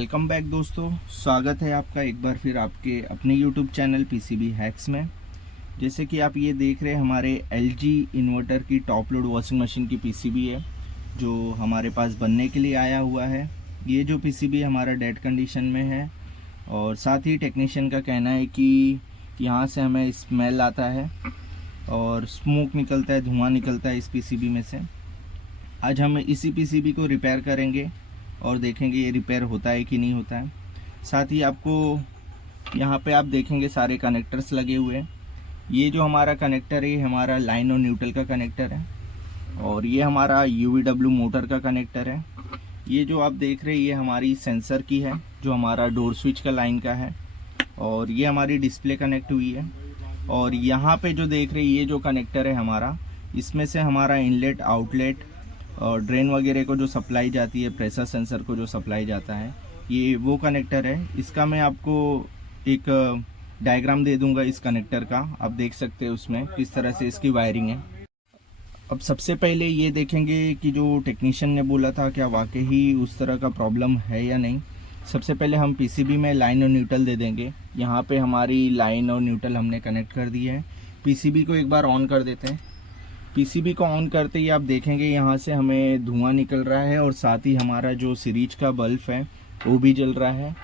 Welcome back दोस्तों। स्वागत है आपका एक बार फिर आपके अपने यूट्यूब चैनल पीसीबी हैक्स में। जैसे कि आप ये देख रहे हैं, हमारे एलजी इन्वर्टर की टॉप लोड वॉशिंग मशीन की पीसीबी है जो हमारे पास बनने के लिए आया हुआ है। ये जो पीसीबी हमारा डेड कंडीशन में है और साथ ही टेक्नीशियन का कहना है कि यहाँ से हमें स्मेल आता है और स्मोक निकलता है, धुआं निकलता है इस पीसीबी में से। आज हम इसी पीसीबी को रिपेयर करेंगे और देखेंगे ये रिपेयर होता है कि नहीं होता है। साथ ही आपको यहाँ पे आप देखेंगे सारे कनेक्टर्स लगे हुए हैं। ये जो हमारा कनेक्टर है ये हमारा लाइन और न्यूट्रल का कनेक्टर है और ये हमारा यूवीडब्ल्यू मोटर का कनेक्टर है। ये जो आप देख रहे हैं ये हमारी सेंसर की है जो हमारा डोर स्विच का लाइन का है और ये हमारी डिस्प्ले कनेक्ट हुई है। और यहाँ पे जो देख रहे हैं ये जो कनेक्टर है हमारा, इसमें से हमारा इनलेट आउटलेट और ड्रेन वगैरह को जो सप्लाई जाती है, प्रेशर सेंसर को जो सप्लाई जाता है, ये वो कनेक्टर है। इसका मैं आपको एक डायग्राम दे दूंगा इस कनेक्टर का, आप देख सकते हैं उसमें किस तरह से इसकी वायरिंग है। अब सबसे पहले ये देखेंगे कि जो टेक्नीशियन ने बोला था क्या वाकई ही उस तरह का प्रॉब्लम है या नहीं। सबसे पहले हम पीसीबी में लाइन और न्यूट्रल दे देंगे। यहाँ पे हमारी लाइन और न्यूट्रल हमने कनेक्ट कर दी है। पीसीबी को एक बार ऑन कर देते हैं। पीसीबी को ऑन करते ही आप देखेंगे यहाँ से हमें धुआं निकल रहा है और साथ ही हमारा जो सीरीज का बल्ब है वो भी जल रहा है।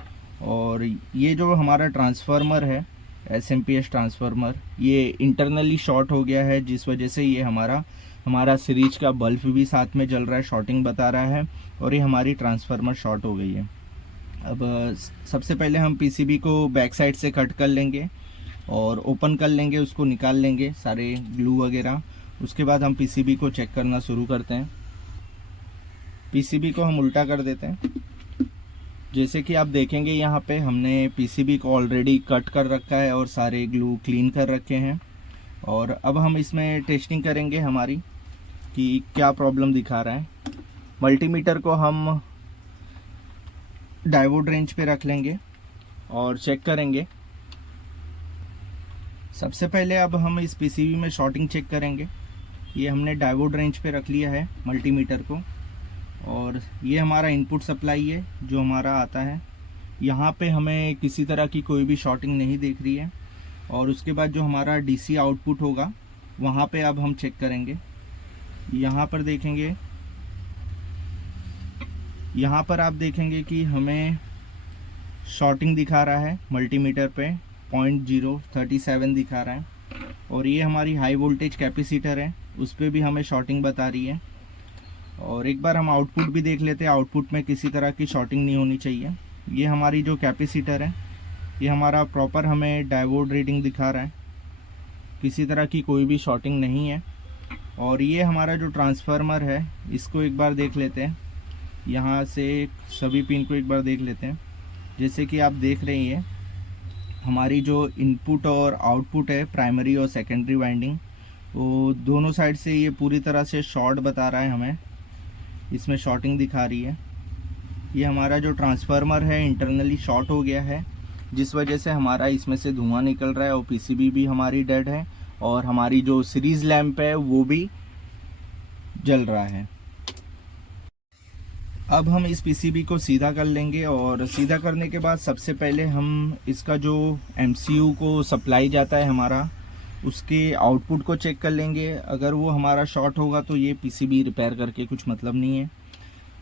और ये जो हमारा ट्रांसफार्मर है, एसएमपीएस ट्रांसफार्मर, ये इंटरनली शॉर्ट हो गया है जिस वजह से ये हमारा सीरीज का बल्ब भी साथ में जल रहा है, शॉर्टिंग बता रहा है और ये हमारी ट्रांसफार्मर शॉर्ट हो गई है। अब सबसे पहले हम पीसीबी को बैक साइड से कट कर लेंगे और ओपन कर लेंगे, उसको निकाल लेंगे सारे ग्लू वगैरह। उसके बाद हम पीसीबी को चेक करना शुरू करते हैं। पीसीबी को हम उल्टा कर देते हैं। जैसे कि आप देखेंगे यहाँ पे हमने पीसीबी को ऑलरेडी कट कर रखा है और सारे ग्लू क्लीन कर रखे हैं। और अब हम इसमें टेस्टिंग करेंगे हमारी कि क्या प्रॉब्लम दिखा रहा है। मल्टीमीटर को हम डायोड रेंज पे रख लेंगे और चेक करेंगे। सबसे पहले अब हम इस पीसीबी में शॉर्टिंग चेक करेंगे। ये हमने डायोड रेंज पे रख लिया है मल्टीमीटर को और ये हमारा इनपुट सप्लाई है जो हमारा आता है। यहाँ पे हमें किसी तरह की कोई भी शॉर्टिंग नहीं दिख रही है। और उसके बाद जो हमारा डीसी आउटपुट होगा वहाँ पे अब हम चेक करेंगे। यहाँ पर देखेंगे, यहाँ पर आप देखेंगे कि हमें शॉर्टिंग दिखा रहा है मल्टीमीटर पे 0.037 दिखा रहा है। और ये हमारी हाई वोल्टेज कैपेसिटर है, उस पर भी हमें शॉर्टिंग बता रही है। और एक बार हम आउटपुट भी देख लेते हैं, आउटपुट में किसी तरह की शॉर्टिंग नहीं होनी चाहिए। ये हमारी जो कैपेसिटर है ये हमारा प्रॉपर हमें डायोड रीडिंग दिखा रहा है, किसी तरह की कोई भी शॉर्टिंग नहीं है। और ये हमारा जो ट्रांसफार्मर है इसको एक बार देख लेते हैं, यहाँ से सभी पिन को एक बार देख लेते हैं। जैसे कि आप देख रहे हैं हमारी जो इनपुट और आउटपुट है, प्राइमरी और सेकेंडरी वाइंडिंग, वो दोनों साइड से ये पूरी तरह से शॉर्ट बता रहा है, हमें इसमें शॉर्टिंग दिखा रही है। ये हमारा जो ट्रांसफार्मर है इंटरनली शॉर्ट हो गया है जिस वजह से हमारा इसमें से धुआं निकल रहा है और पीसीबी भी हमारी डेड है और हमारी जो सीरीज लैंप है वो भी जल रहा है। अब हम इस पीसीबी को सीधा कर लेंगे और सीधा करने के बाद सबसे पहले हम इसका जो एमसीयू को सप्लाई जाता है हमारा, उसके आउटपुट को चेक कर लेंगे। अगर वो हमारा शॉर्ट होगा तो ये पीसीबी रिपेयर करके कुछ मतलब नहीं है,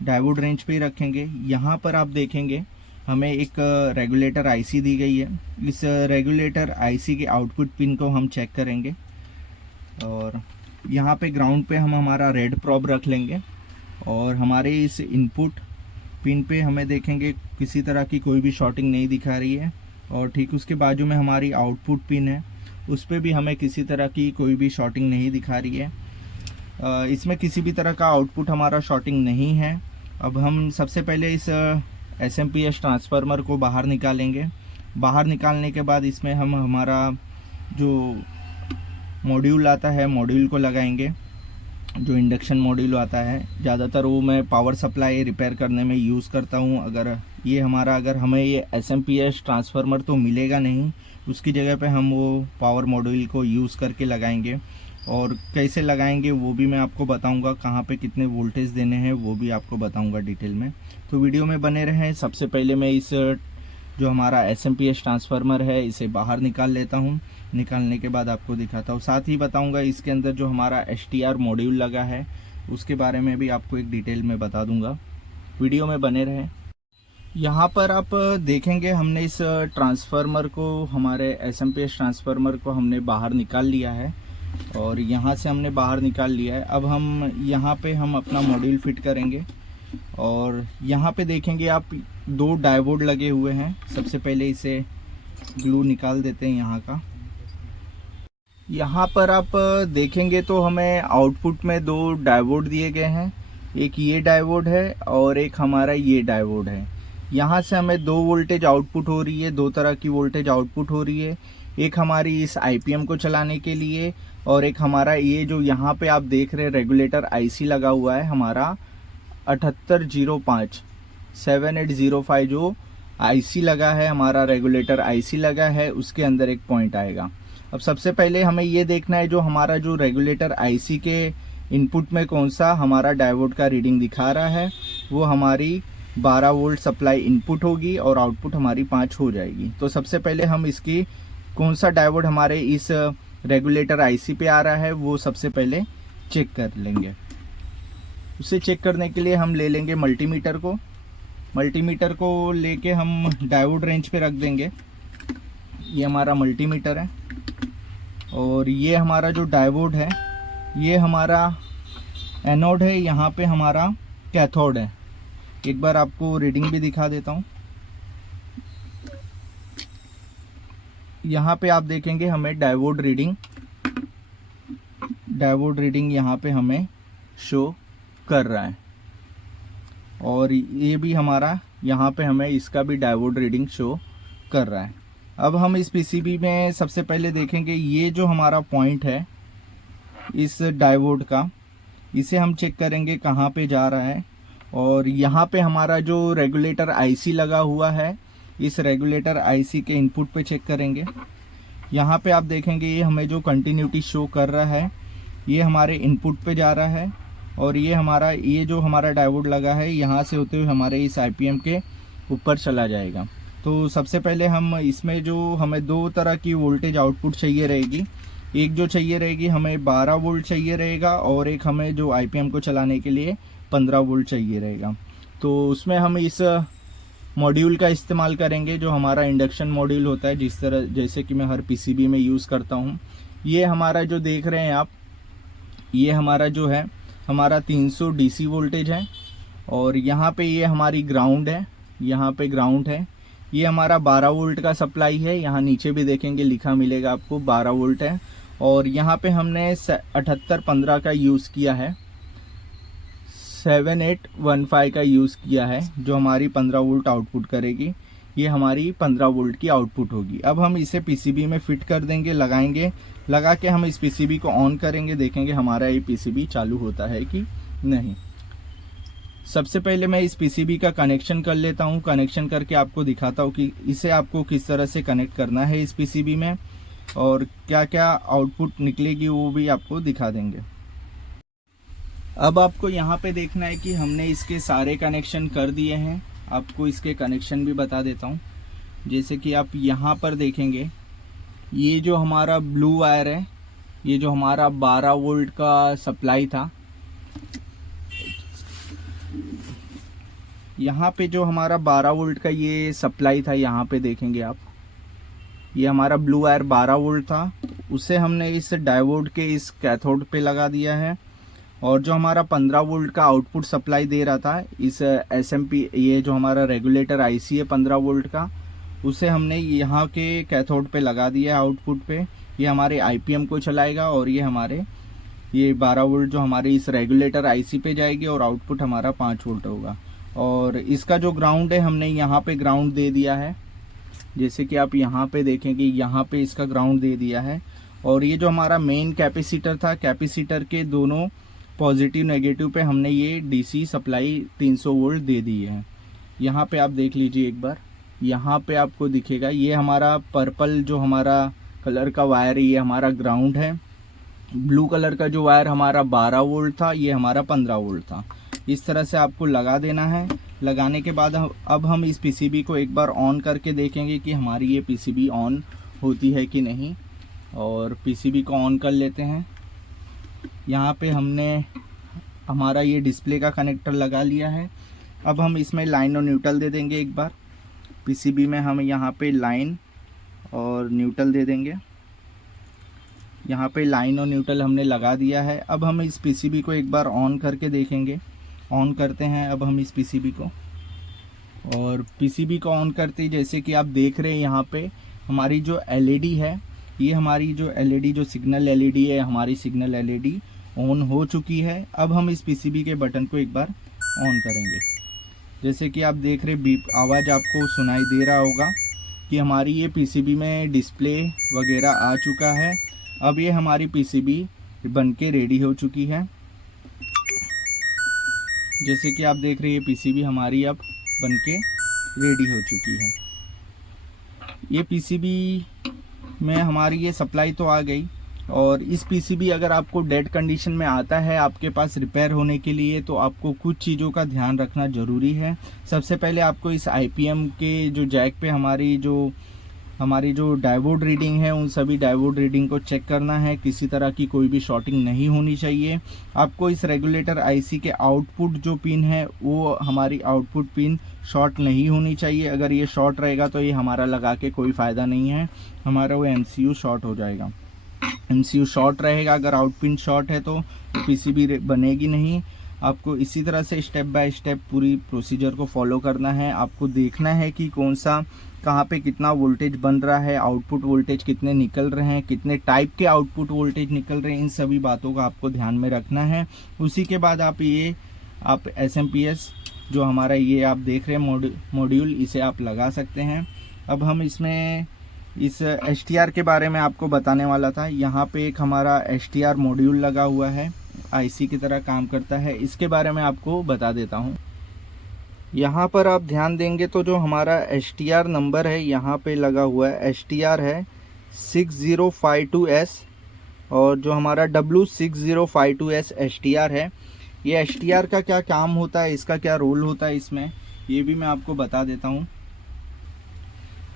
डायोड रेंज पे ही रखेंगे। यहाँ पर आप देखेंगे हमें एक रेगुलेटर आईसी दी गई है। इस रेगुलेटर आईसी के आउटपुट पिन को हम चेक करेंगे और यहाँ पे ग्राउंड पे हम हमारा रेड प्रॉब रख लेंगे और हमारे इस इनपुट पिन पे हमें देखेंगे किसी तरह की कोई भी शॉर्टिंग नहीं दिखा रही है। और ठीक उसके बाजू में हमारी आउटपुट पिन है, उस पर भी हमें किसी तरह की कोई भी शॉर्टिंग नहीं दिखा रही है। इसमें किसी भी तरह का आउटपुट हमारा शॉर्टिंग नहीं है। अब हम सबसे पहले इस एसएमपीएस ट्रांसफार्मर को बाहर निकालेंगे। बाहर निकालने के बाद इसमें हम हमारा जो मॉड्यूल आता है मॉड्यूल को लगाएंगे, जो इंडक्शन मॉड्यूल आता है। ज़्यादातर वो मैं पावर सप्लाई रिपेयर करने में यूज़ करता हूँ। अगर हमें ये एसएमपीएस ट्रांसफार्मर तो मिलेगा नहीं, उसकी जगह पे हम वो पावर मॉड्यूल को यूज़ करके लगाएंगे। और कैसे लगाएंगे वो भी मैं आपको बताऊंगा, कहाँ पे कितने वोल्टेज देने हैं वो भी आपको बताऊंगा डिटेल में। तो वीडियो में बने रहें। सबसे पहले मैं इस जो हमारा एसएमपीएस ट्रांसफार्मर है इसे बाहर निकाल लेता हूँ। निकालने के बाद आपको दिखाता हूँ, साथ ही बताऊंगा इसके अंदर जो हमारा एसटीआर मॉड्यूल लगा है उसके बारे में भी आपको एक डिटेल में बता दूंगा। वीडियो में बने रहें। यहाँ पर आप देखेंगे हमने इस ट्रांसफार्मर को, हमारे एसएमपीएस ट्रांसफार्मर को हमने बाहर निकाल लिया है और यहाँ से हमने बाहर निकाल लिया है। अब हम यहाँ पे हम अपना मॉड्यूल फिट करेंगे और यहाँ पे देखेंगे आप 2 डायोड लगे हुए हैं। सबसे पहले इसे ग्लू निकाल देते हैं यहाँ का। यहाँ पर आप देखेंगे तो हमें आउटपुट में 2 डायोड दिए गए हैं, एक ये डायोड है और एक हमारा ये डायोड है। यहाँ से हमें 2 वोल्टेज आउटपुट हो रही है, 2 तरह की वोल्टेज आउटपुट हो रही है। एक हमारी इस आईपीएम को चलाने के लिए और एक हमारा ये जो यहाँ पे आप देख रहे हैं रेगुलेटर आईसी लगा हुआ है हमारा 7805 7805 जो आईसी लगा है, हमारा रेगुलेटर आईसी लगा है, उसके अंदर एक पॉइंट आएगा। अब सबसे पहले हमें ये देखना है जो हमारा जो रेगुलेटर आईसी के इनपुट में कौन सा हमारा डायोड का रीडिंग दिखा रहा है, वो हमारी 12 वोल्ट सप्लाई इनपुट होगी और आउटपुट हमारी 5 हो जाएगी। तो सबसे पहले हम इसकी कौन सा डायोड हमारे इस रेगुलेटर आईसी पे आ रहा है वो सबसे पहले चेक कर लेंगे। उसे चेक करने के लिए हम ले लेंगे मल्टीमीटर को। मल्टीमीटर को लेके हम डायोड रेंज पे रख देंगे। ये हमारा मल्टीमीटर है और ये हमारा जो डायोड है ये हमारा एनोड है, यहाँ पे हमारा कैथोड है। एक बार आपको रीडिंग भी दिखा देता हूँ। यहाँ पे आप देखेंगे हमें डायोड रीडिंग यहाँ पे हमें शो कर रहा है और ये भी हमारा यहाँ पे हमें इसका भी डायोड रीडिंग शो कर रहा है। अब हम इस पीसीबी में सबसे पहले देखेंगे ये जो हमारा पॉइंट है इस डायोड का, इसे हम चेक करेंगे कहाँ पे जा रहा है। और यहाँ पे हमारा जो रेगुलेटर आईसी लगा हुआ है, इस रेगुलेटर आईसी के इनपुट पे चेक करेंगे। यहाँ पे आप देखेंगे ये हमें जो कंटिन्यूटी शो कर रहा है ये हमारे इनपुट पे जा रहा है और ये जो हमारा डायोड लगा है यहाँ से होते हुए हमारे इस आईपीएम के ऊपर चला जाएगा। तो सबसे पहले हम इसमें जो हमें 2 तरह की वोल्टेज आउटपुट चाहिए रहेगी। एक जो चाहिए रहेगी हमें 12 वोल्ट चाहिए रहेगा और एक हमें जो आईपीएम को चलाने के लिए 15 वोल्ट चाहिए रहेगा। तो उसमें हम इस मॉड्यूल का इस्तेमाल करेंगे जो हमारा इंडक्शन मॉड्यूल होता है, जैसे कि मैं हर पीसीबी में यूज़ करता हूँ। ये हमारा जो देख रहे हैं आप, ये हमारा जो है हमारा 300 डीसी वोल्टेज है और यहाँ पे ये हमारी ग्राउंड है, यहाँ पे ग्राउंड है। ये हमारा 12 वोल्ट का सप्लाई है, यहाँ नीचे भी देखेंगे लिखा मिलेगा आपको 12 वोल्ट है। और यहाँ पे हमने 7815 का यूज़ किया है, 7815 का यूज़ किया है जो हमारी 15 वोल्ट आउटपुट करेगी। ये हमारी 15 वोल्ट की आउटपुट होगी। अब हम इसे पीसीबी में फिट कर देंगे, लगाएंगे। लगा के हम इस पीसीबी को ऑन करेंगे, देखेंगे हमारा ये पीसीबी चालू होता है कि नहीं। सबसे पहले मैं इस पीसीबी का कनेक्शन कर लेता हूँ। कनेक्शन करके आपको दिखाता हूँ कि इसे आपको किस तरह से कनेक्ट करना है इस पीसीबी में और क्या क्या आउटपुट निकलेगी वो भी आपको दिखा देंगे। अब आपको यहाँ पे देखना है कि हमने इसके सारे कनेक्शन कर दिए हैं। आपको इसके कनेक्शन भी बता देता हूँ। जैसे कि आप यहाँ पर देखेंगे ये जो हमारा ब्लू वायर है, ये जो हमारा 12 वोल्ट का सप्लाई था, यहाँ पे जो हमारा 12 वोल्ट का ये सप्लाई था, यहाँ पे देखेंगे आप, ये हमारा ब्लू वायर 12 वोल्ट था, उसे हमने इस डायोड के इस कैथोड पे लगा दिया है। और जो हमारा 15 वोल्ट का आउटपुट सप्लाई दे रहा था इस एसएमपी, ये जो हमारा रेगुलेटर आईसी है 15 वोल्ट का, उसे हमने यहाँ के कैथोड पे लगा दिया है आउटपुट पे। ये हमारे आईपीएम को चलाएगा और ये हमारे ये 12 वोल्ट जो हमारे इस रेगुलेटर आईसी पे जाएगी और आउटपुट हमारा 5 वोल्ट होगा। और इसका जो ग्राउंड है हमने यहाँ पे ग्राउंड दे दिया है, जैसे कि आप यहाँ पे देखेंगे यहाँ पे इसका ग्राउंड दे दिया है। और ये जो हमारा मेन कैपेसिटर था, कैपेसिटर के दोनों पॉजिटिव नेगेटिव पे हमने ये डीसी सप्लाई 300 वोल्ट दे दी है। यहाँ पे आप देख लीजिए एक बार, यहाँ पे आपको दिखेगा ये हमारा पर्पल जो हमारा कलर का वायर है ये हमारा ग्राउंड है ब्लू कलर का जो वायर हमारा 12 वोल्ट था, ये हमारा 15 वोल्ट था। इस तरह से आपको लगा देना है। लगाने के बाद अब हम इस पीसीबी को एक बार ऑन करके देखेंगे कि हमारी ये पीसीबी ऑन होती है कि नहीं। और पीसीबी को ऑन कर लेते हैं। यहाँ पे हमने हमारा ये डिस्प्ले का कनेक्टर लगा लिया है। अब हम इसमें लाइन और न्यूट्रल दे देंगे एक बार। पीसीबी में हम यहाँ पे लाइन और न्यूट्रल दे देंगे। यहाँ पे लाइन और न्यूट्रल हमने लगा दिया है। अब हम इस पीसीबी को एक बार ऑन करके देखेंगे। ऑन करते हैं अब हम इस पीसीबी को, और पीसीबी को ऑन करते ही जैसे कि आप देख रहे हैं यहाँ पे हमारी जो एलईडी है, ये हमारी जो एलईडी जो सिग्नल एलईडी है, हमारी सिग्नल एलईडी ऑन हो चुकी है। अब हम इस पीसीबी के बटन को एक बार ऑन करेंगे। जैसे कि आप देख रहे बीप आवाज़ आपको सुनाई दे रहा होगा कि हमारी ये पीसीबी में डिस्प्ले वगैरह आ चुका है। अब ये हमारी पीसीबी बन के रेडी हो चुकी है। जैसे कि आप देख रहे हैं पीसीबी हमारी अब बन के रेडी हो चुकी है। ये पीसीबी में हमारी ये सप्लाई तो आ गई। और इस पीसीबी अगर आपको डेड कंडीशन में आता है आपके पास रिपेयर होने के लिए, तो आपको कुछ चीज़ों का ध्यान रखना ज़रूरी है। सबसे पहले आपको इस आईपीएम के जो जैक पे हमारी जो डायोड रीडिंग है, उन सभी डायोड रीडिंग को चेक करना है। किसी तरह की कोई भी शॉर्टिंग नहीं होनी चाहिए। आपको इस रेगुलेटर आईसी के आउटपुट जो पिन है, वो हमारी आउटपुट पिन शॉर्ट नहीं होनी चाहिए। अगर ये शॉर्ट रहेगा तो ये हमारा लगा के कोई फ़ायदा नहीं है, हमारा वो एमसीयू शॉर्ट हो जाएगा। एमसीयू शॉर्ट रहेगा अगर आउट पिन शॉर्ट है तो पीसीबी बनेगी नहीं। आपको इसी तरह से स्टेप बाय स्टेप पूरी प्रोसीजर को फॉलो करना है। आपको देखना है कि कौन सा कहाँ पे कितना वोल्टेज बन रहा है, आउटपुट वोल्टेज कितने निकल रहे हैं, कितने टाइप के आउटपुट वोल्टेज निकल रहे हैं, इन सभी बातों का आपको ध्यान में रखना है। उसी के बाद आप एसएमपीएस जो हमारा ये आप देख रहे हैं मॉड्यूल, इसे आप लगा सकते हैं। अब हम इसमें इस एसटीआर के बारे में आपको बताने वाला था। यहाँ पे एक हमारा एसटीआर मॉड्यूल लगा हुआ है, आईसी की तरह काम करता है। इसके बारे में आपको बता देता हूँ। यहाँ पर आप ध्यान देंगे तो जो हमारा एसटीआर नंबर है यहाँ पे लगा हुआ है, एसटीआर है 6052S, और जो हमारा W6052S एसटीआर है। ये एसटीआर का क्या काम होता है, इसका क्या रोल होता है इसमें, ये भी मैं आपको बता देता हूँ।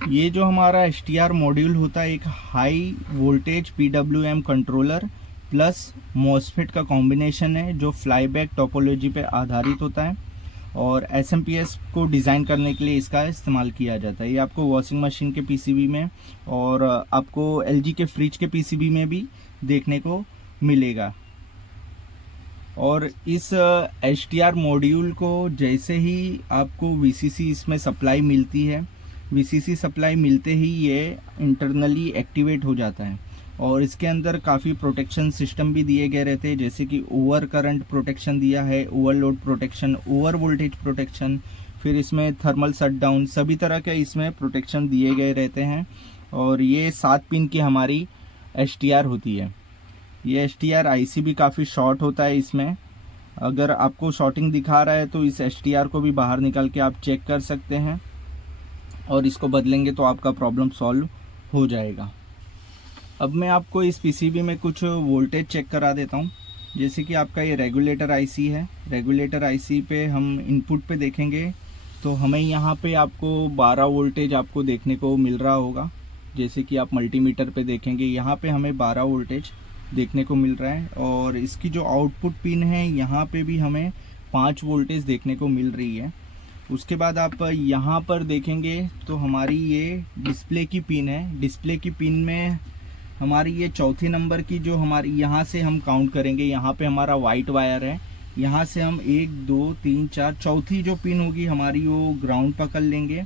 ये जो हमारा एसटीआर मॉड्यूल होता है एक high voltage PWM controller plus MOSFET का कॉम्बिनेशन है, जो फ्लाईबैक टोपोलॉजी पे आधारित होता है। और एसएमपीएस को डिज़ाइन करने के लिए इसका इस्तेमाल किया जाता है। ये आपको वॉशिंग मशीन के पीसीबी में और आपको एलजी के फ्रिज के पीसीबी में भी देखने को मिलेगा। और इस एसटीआर मॉड्यूल को जैसे ही आपको वीसीसी इसमें सप्लाई मिलती है, वीसीसी सप्लाई मिलते ही ये इंटरनली एक्टिवेट हो जाता है। और इसके अंदर काफ़ी प्रोटेक्शन सिस्टम भी दिए गए रहते हैं, जैसे कि ओवर करंट प्रोटेक्शन दिया है, overload protection, over voltage protection, फिर इसमें थर्मल शटडाउन, सभी तरह के इसमें प्रोटेक्शन दिए गए रहते हैं। और ये 7 पिन की हमारी एसटीआर होती है। ये एसटीआर आईसी भी काफ़ी शॉर्ट होता है इसमें। अगर आपको शॉर्टिंग दिखा रहा है तो इस एसटीआर को भी बाहर निकाल के आप चेक कर सकते हैं, और इसको बदलेंगे तो आपका प्रॉब्लम सॉल्व हो जाएगा। अब मैं आपको इस पीसीबी में कुछ वोल्टेज चेक करा देता हूँ। जैसे कि आपका ये रेगुलेटर आईसी है, रेगुलेटर आईसी पे हम इनपुट पे देखेंगे तो हमें यहाँ पे आपको 12 वोल्टेज आपको देखने को मिल रहा होगा। जैसे कि आप मल्टीमीटर पे देखेंगे यहाँ पे हमें 12 वोल्टेज देखने को मिल रहा है। और इसकी जो आउटपुट पिन है यहाँ पे भी हमें 5 वोल्टेज देखने को मिल रही है। उसके बाद आप यहाँ पर देखेंगे तो हमारी ये डिस्प्ले की पिन है। डिस्प्ले की पिन में हमारी ये चौथे नंबर की जो हमारी यहाँ से हम काउंट करेंगे, यहाँ पे हमारा वाइट वायर है, यहाँ से हम 1 2 3 4 चौथी जो पिन होगी हमारी वो ग्राउंड पकड़ लेंगे।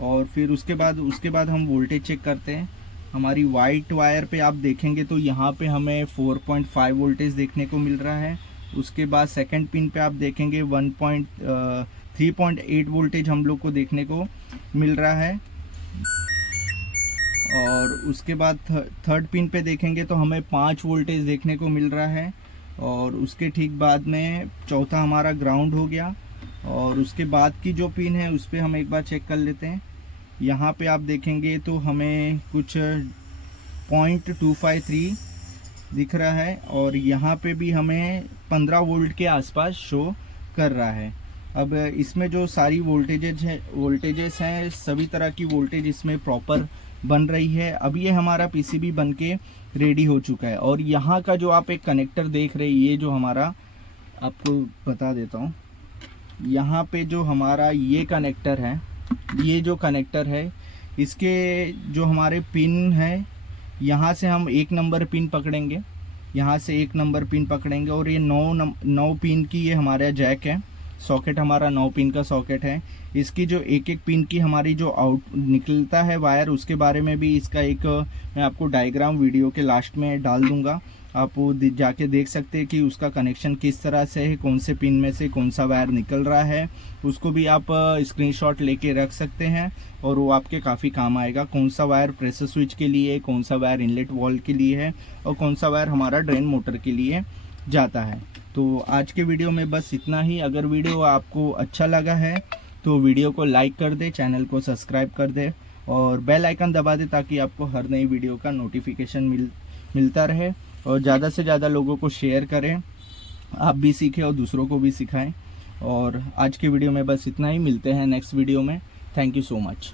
और फिर उसके बाद हम वोल्टेज चेक करते हैं। हमारी वाइट वायर पे आप देखेंगे तो यहाँ पे हमें 4.5 वोल्टेज देखने को मिल रहा है। उसके बाद सेकंड पिन पे आप देखेंगे 3.8 वोल्टेज हम लोग को देखने को मिल रहा है। और उसके बाद थर्ड पिन पे देखेंगे तो हमें 5 वोल्टेज देखने को मिल रहा है। और उसके ठीक बाद में चौथा हमारा ग्राउंड हो गया। और उसके बाद की जो पिन है उस पर हम एक बार चेक कर लेते हैं। यहाँ पे आप देखेंगे तो हमें कुछ 0.253 दिख रहा है और यहाँ पे भी हमें 15 वोल्ट के आसपास शो कर रहा है। अब इसमें जो सारी वोल्टेजेस हैं सभी तरह की वोल्टेज इसमें प्रॉपर बन रही है। अब ये हमारा पीसीबी बन के रेडी हो चुका है। और यहाँ का जो आप एक कनेक्टर देख रहे हैं, ये जो हमारा, आपको बता देता हूँ, यहाँ पे जो हमारा ये कनेक्टर है, ये जो कनेक्टर है इसके जो हमारे पिन है, यहाँ से हम 1 नंबर पिन पकड़ेंगे, यहाँ से 1 नंबर पिन पकड़ेंगे और ये 9 पिन की ये हमारा जैक है, सॉकेट हमारा 9 पिन का सॉकेट है। इसकी जो एक पिन की हमारी जो आउट निकलता है वायर, उसके बारे में भी इसका एक मैं आपको डायग्राम वीडियो के लास्ट में डाल दूंगा, आप जाके देख सकते हैं कि उसका कनेक्शन किस तरह से है, कौन से पिन में से कौन सा वायर निकल रहा है। उसको भी आप स्क्रीनशॉट लेके रख सकते हैं और वो आपके काफ़ी काम आएगा। कौन सा वायर प्रेशर स्विच के लिए, कौन सा वायर इनलेट वाल्व के लिए है और कौन सा वायर हमारा ड्रेन मोटर के लिए जाता है। तो आज के वीडियो में बस इतना ही। अगर वीडियो आपको अच्छा लगा है तो वीडियो को लाइक कर दे, चैनल को सब्सक्राइब कर दे और बेल आइकन दबा दे ताकि आपको हर नई वीडियो का नोटिफिकेशन मिलता रहे। और ज़्यादा से ज़्यादा लोगों को शेयर करें, आप भी सीखें और दूसरों को भी सिखाएं। और आज के वीडियो में बस इतना ही, मिलते हैं नेक्स्ट वीडियो में। Thank you so much.